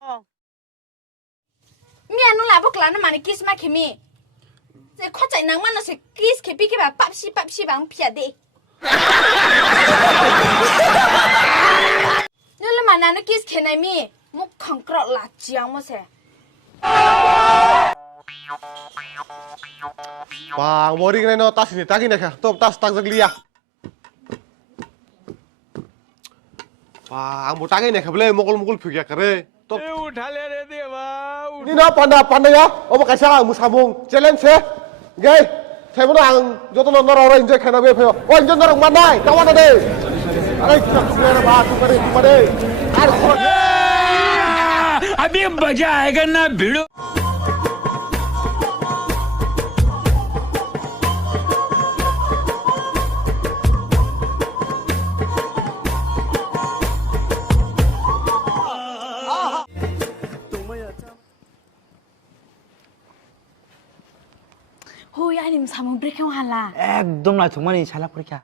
มีอันนู้นแหละพวกหลานมันกิสมาเขมีจะเข้าใจนางมันน่ะสิกิสเขปีแค่แบบปั๊บชีบางเพียดดินี่ละมันนั่นกิสเขนายมีมุกขังกรอหลาเจียงมั้งเส Bang, boring na no tas ni tagi na ka. Top tas tag zaglia. Bang, mo tagi na ka bele mokol phigya kare. Top. ए उठा ले रे देवा Ni na panda ya. Oba kaisa mu samung challenge se. Gai. Thai mo ang joto no ro enjoy khana be phayo. O enjoy no man nai. Kawan na de. Are chak se na ba tu pare. Ar अभी मजा आएगा ना भिड़ो হুই আনিম সামুদ্রিক কেউ হালা একদম না তোমার এই শালা পরীক্ষা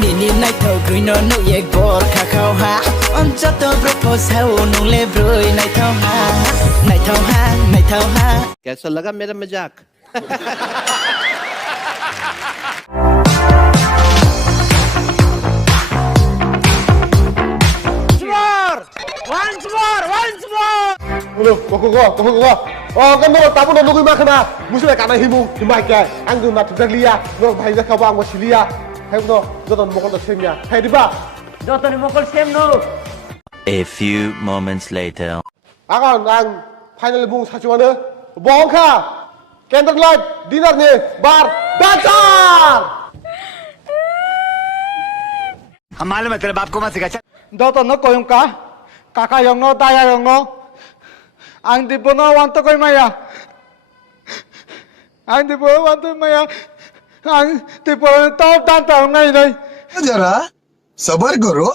Nini nai thau green no no ye gor kha khao ha on cha to propose hai no le broi nai thau ha कैसा लगा मेरा मजाक Ulu, koko. Oh, kan no tamu no nugui makna. Musle kana himu, himai kai. Ang du na zaglia, no bhai za kawang wa silia. Hai no, joton mokol da semya. Hai diba? যতন মকল সেম নো A few moments later. Akan ang final bung sachuane. Bong kha. Candlelight dinner ni bar dancer. हम मालूम है तेरे बाप को मत सिखा যতন ন কয়ং কা কাকা ইয়ং ন দায়া ইয়ং ন আং দিব ন ওয়ান্ত কই মায়া আং দিব ওয়ান্ত মায়া আং দিব তাও দান তাও নাই নাই जरा सबर करो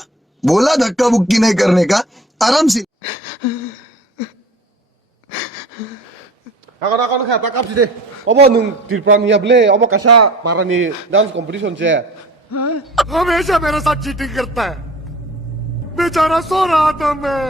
बोला धक्का बुक्की नहीं करने का आराम से Akan kha takap side. Obo nung tirpram ya ble, obo kasa marani dance competition se. हमेशा मेरे साथ चीटिंग करता है बेचारा सो रहा था मैं